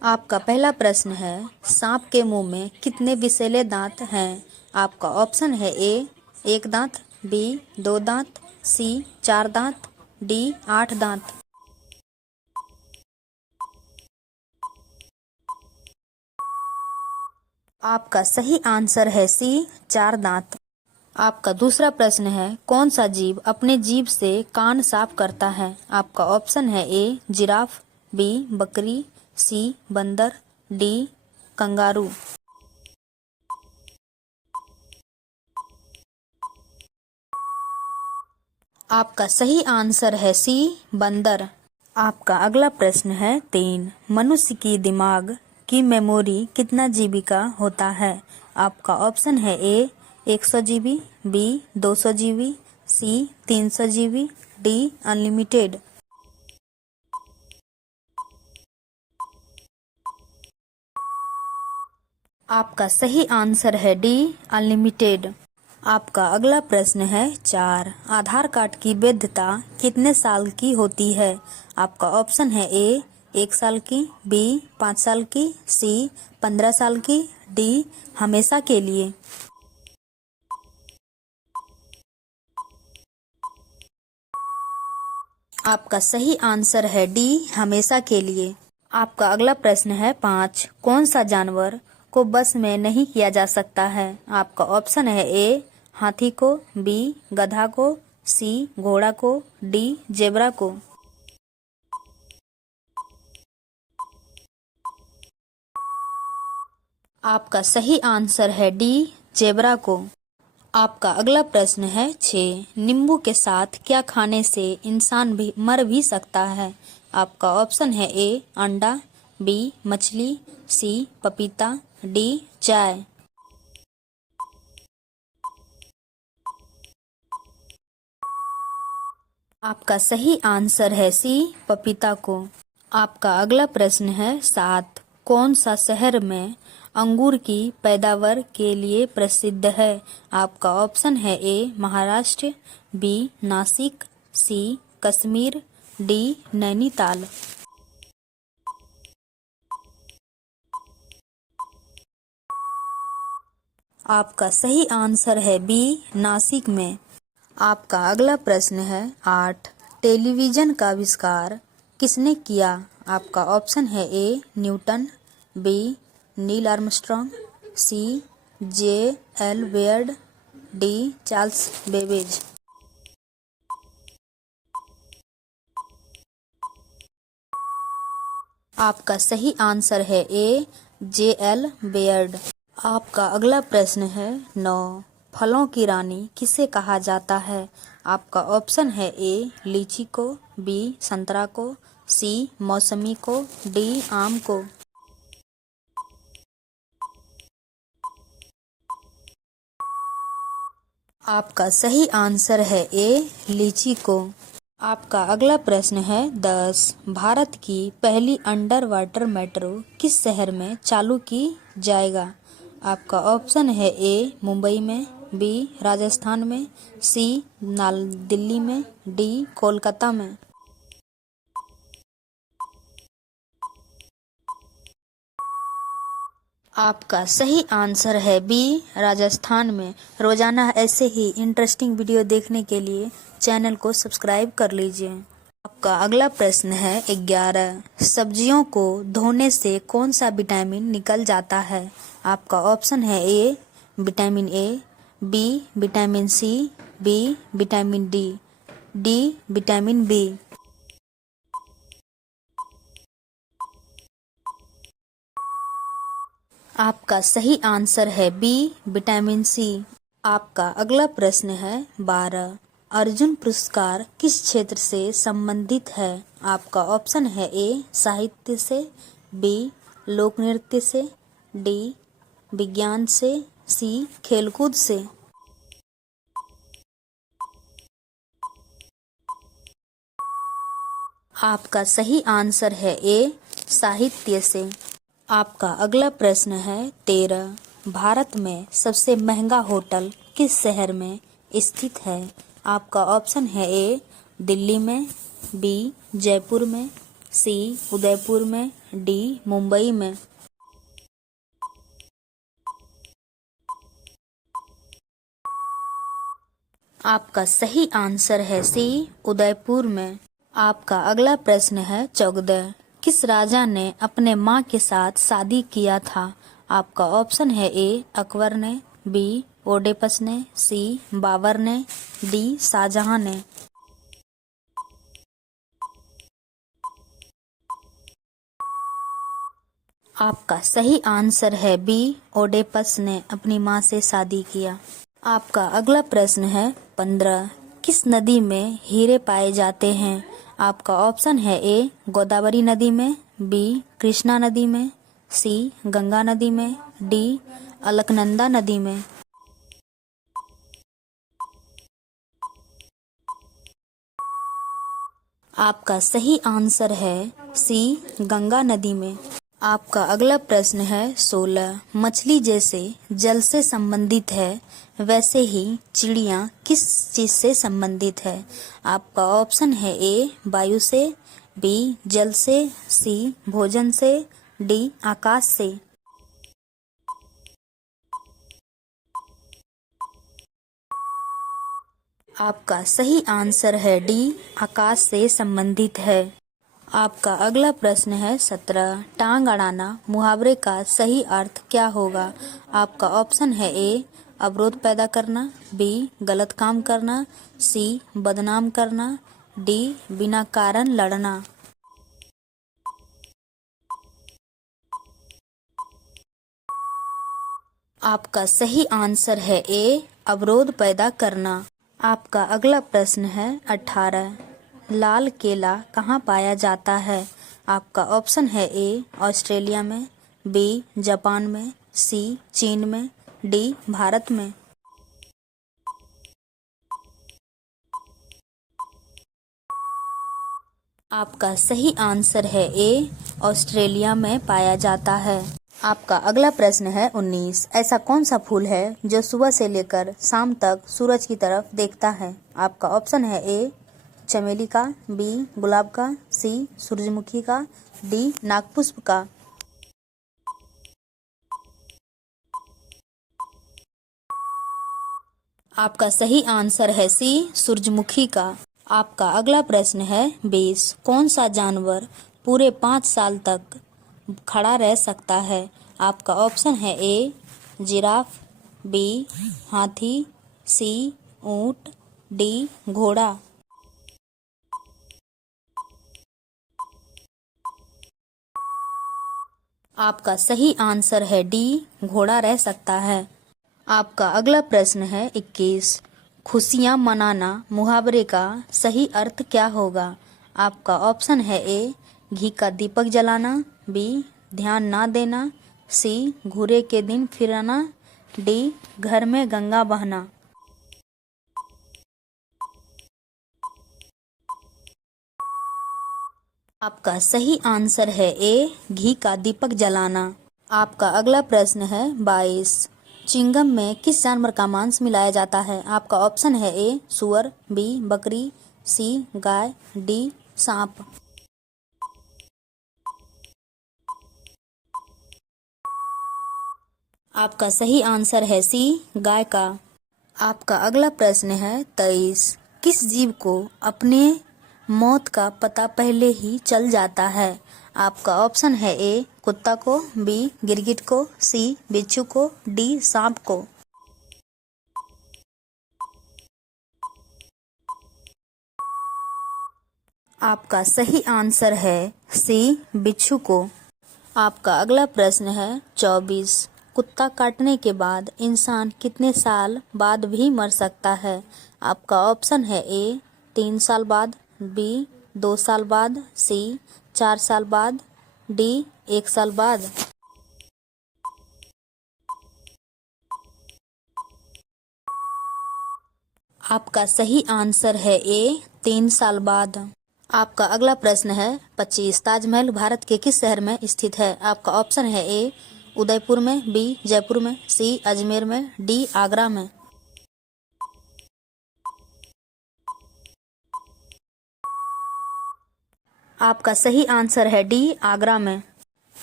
आपका पहला प्रश्न है, सांप के मुंह में कितने विषैले दांत हैं? आपका ऑप्शन है ए 1 दांत, बी 2 दांत, सी 4 दांत, डी 8 दांत। आपका सही आंसर है सी 4 दांत। आपका दूसरा प्रश्न है, कौन सा जीव अपने जीभ से कान साफ करता है? आपका ऑप्शन है ए जिराफ, बी बकरी, सी बंदर, डी कंगारू। आपका सही आंसर है सी बंदर। आपका अगला प्रश्न है 3, मनुष्य की दिमाग की मेमोरी कितना जीबी का होता है? आपका ऑप्शन है ए 100 जीबी, बी 200 जीबी, सी 300 जीबी, डी अनलिमिटेड। आपका सही आंसर है डी अनलिमिटेड। आपका अगला प्रश्न है 4, आधार कार्ड की वैधता कितने साल की होती है? आपका ऑप्शन है ए 1 साल की, बी 5 साल की, सी 15 साल की, डी हमेशा के लिए। आपका सही आंसर है डी हमेशा के लिए। आपका अगला प्रश्न है 5, कौन सा जानवर को बस में नहीं किया जा सकता है? आपका ऑप्शन है ए हाथी को, बी गधा को, सी घोड़ा को, डी जेब्रा को। आपका सही आंसर है डी जेब्रा को। आपका अगला प्रश्न है 6, नींबू के साथ क्या खाने से इंसान भी मर भी सकता है? आपका ऑप्शन है ए अंडा, बी मछली, सी पपीता, डी चाय। आपका सही आंसर है सी पपीता को। आपका अगला प्रश्न है 7, कौन सा शहर में अंगूर की पैदावार के लिए प्रसिद्ध है? आपका ऑप्शन है ए महाराष्ट्र, बी नासिक, सी कश्मीर, डी नैनीताल। आपका सही आंसर है बी नासिक में। आपका अगला प्रश्न है 8, टेलीविजन का आविष्कार किसने किया? आपका ऑप्शन है A Newton, B Neil Armstrong, C जे.एल. Baird, D Charles Babbage. आपका सही आंसर है ए जे.एल. बेयर्ड। आपका अगला प्रश्न है 9, फलों की रानी किसे कहा जाता है? आपका ऑप्शन है ए लीची को, बी संतरा को, सी मौसमी को, डी आम को। आपका सही आंसर है ए लीची को। आपका अगला प्रश्न है 10, भारत की पहली अंडर वाटर मेट्रो किस शहर में चालू की जाएगा? आपका ऑप्शन है ए मुंबई में, बी राजस्थान में, सी दिल्ली में, डी कोलकाता में। आपका सही आंसर है बी राजस्थान में। रोजाना ऐसे ही इंटरेस्टिंग वीडियो देखने के लिए चैनल को सब्सक्राइब कर लीजिए। आपका अगला प्रश्न है 11, सब्जियों को धोने से कौन सा विटामिन निकल जाता है? आपका ऑप्शन है A vitamin A, B vitamin C, B vitamin D, D vitamin B. आपका सही आंसर है बी विटामिन सी। आपका अगला प्रश्न है 12, अर्जुन पुरस्कार किस क्षेत्र से संबंधित है? आपका ऑप्शन है ए साहित्य से, बी लोक नृत्य से, डी विज्ञान से, सी खेलकूद से। आपका सही आंसर है ए साहित्य से। आपका अगला प्रश्न है 13, भारत में सबसे महंगा होटल किस शहर में स्थित है? आपका ऑप्शन है ए दिल्ली में, बी जयपुर में, सी उदयपुर में, डी मुंबई में। आपका सही आंसर है सी उदयपुर में। आपका अगला प्रश्न है 14। किस राजा ने अपने माँ के साथ शादी किया था? आपका ऑप्शन है ए अकबर ने, बी ओडेपस ने, सी बाबर ने, डी शाहजहां ने। आपका सही आंसर है बी ओडेपस ने अपनी माँ से शादी किया। आपका अगला प्रश्न है 15। किस नदी में हीरे पाए जाते हैं? आपका ऑप्शन है ए गोदावरी नदी में, बी कृष्णा नदी में, सी गंगा नदी में, डी अलकनंदा नदी में। आपका सही आंसर है सी गंगा नदी में। आपका अगला प्रश्न है 16। मछली जैसे जल से संबंधित है वैसे ही चिड़िया किस चीज से संबंधित है? आपका ऑप्शन है ए वायु से, बी जल से, सी भोजन से, डी आकाश से। आपका सही आंसर है डी आकाश से संबंधित है। आपका अगला प्रश्न है 17। टांग अड़ाना मुहावरे का सही अर्थ क्या होगा? आपका ऑप्शन है ए अवरोध पैदा करना, बी गलत काम करना, सी बदनाम करना, डी बिना कारण लड़ना। आपका सही आंसर है ए अवरोध पैदा करना। आपका अगला प्रश्न है 18। लाल केला कहाँ पाया जाता है? आपका ऑप्शन है ए ऑस्ट्रेलिया में, बी जापान में, सी चीन में, डी भारत में। आपका सही आंसर है ए ऑस्ट्रेलिया में पाया जाता है। आपका अगला प्रश्न है 19। ऐसा कौन सा फूल है जो सुबह से लेकर शाम तक सूरज की तरफ देखता है? आपका ऑप्शन है ए चमेली का, बी गुलाब का, सी सूरजमुखी का, डी नागपुष्प का। आपका सही आंसर है सी सूरजमुखी का। आपका अगला प्रश्न है 20। कौन सा जानवर पूरे 5 साल तक खड़ा रह सकता है? आपका ऑप्शन है ए जिराफ, बी हाथी, सी ऊंट, डी घोड़ा। आपका सही आंसर है डी घोड़ा रह सकता है। आपका अगला प्रश्न है 21। खुशियां मनाना मुहावरे का सही अर्थ क्या होगा? आपका ऑप्शन है ए घी का दीपक जलाना, बी ध्यान ना देना, सी घूरे के दिन फिराना, डी घर में गंगा बहना। आपका सही आंसर है ए घी का दीपक जलाना। आपका अगला प्रश्न है 22। चिंगम में किस जानवर का मांस मिलाया जाता है? आपका ऑप्शन है ए सुअर, बी बकरी, सी गाय, डी सांप। आपका सही आंसर है सी गाय का। आपका अगला प्रश्न है 23। किस जीव को अपने मौत का पता पहले ही चल जाता है? आपका ऑप्शन है ए कुत्ता को, बी गिरगिट को, सी बिच्छू को, डी सांप को। आपका सही आंसर है सी बिच्छू को। आपका अगला प्रश्न है 24। कुत्ता काटने के बाद इंसान कितने साल बाद भी मर सकता है? आपका ऑप्शन है ए 3 साल बाद, बी 2 साल बाद, सी 4 साल बाद, डी 1 साल बाद। आपका सही आंसर है ए 3 साल बाद। आपका अगला प्रश्न है 25। ताजमहल भारत के किस शहर में स्थित है? आपका ऑप्शन है ए उदयपुर में, बी जयपुर में, सी अजमेर में, डी आगरा में। आपका सही आंसर है डी आगरा में।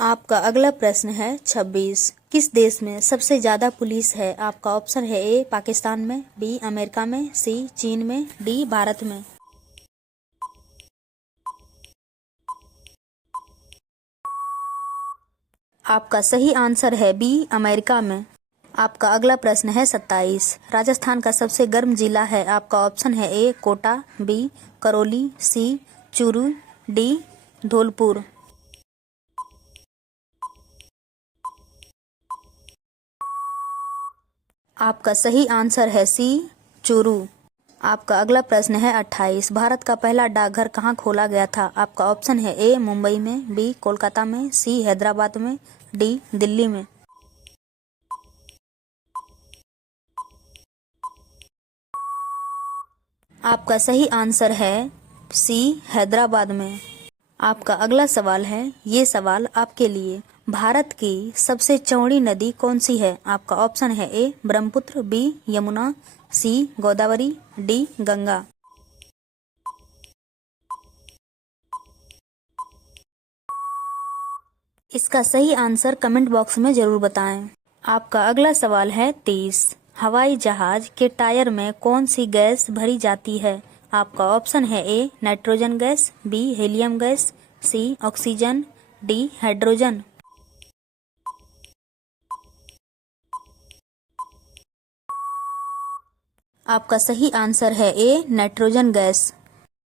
आपका अगला प्रश्न है 26। किस देश में सबसे ज्यादा पुलिस है? आपका ऑप्शन है ए पाकिस्तान में, बी अमेरिका में, सी चीन में, डी भारत में। आपका सही आंसर है बी अमेरिका में। आपका अगला प्रश्न है 27। राजस्थान का सबसे गर्म जिला है? आपका ऑप्शन है ए कोटा, बी करौली, सी चूरू, डी धौलपुर। आपका सही आंसर है सी चूरू। आपका अगला प्रश्न है 28। भारत का पहला डाकघर कहाँ खोला गया था? आपका ऑप्शन है ए मुंबई में, बी कोलकाता में, सी हैदराबाद में, डी दिल्ली में। आपका सही आंसर है सी हैदराबाद में। आपका अगला सवाल है, ये सवाल आपके लिए। भारत की सबसे चौड़ी नदी कौन सी है? आपका ऑप्शन है ए ब्रह्मपुत्र, बी यमुना, सी गोदावरी, डी गंगा। इसका सही आंसर कमेंट बॉक्स में जरूर बताएं। आपका अगला सवाल है 30। हवाई जहाज के टायर में कौन सी गैस भरी जाती है? आपका ऑप्शन है A nitrogen gas, B helium gas, C oxygen, D hydrogen. आपका सही आंसर है ए नाइट्रोजन गैस।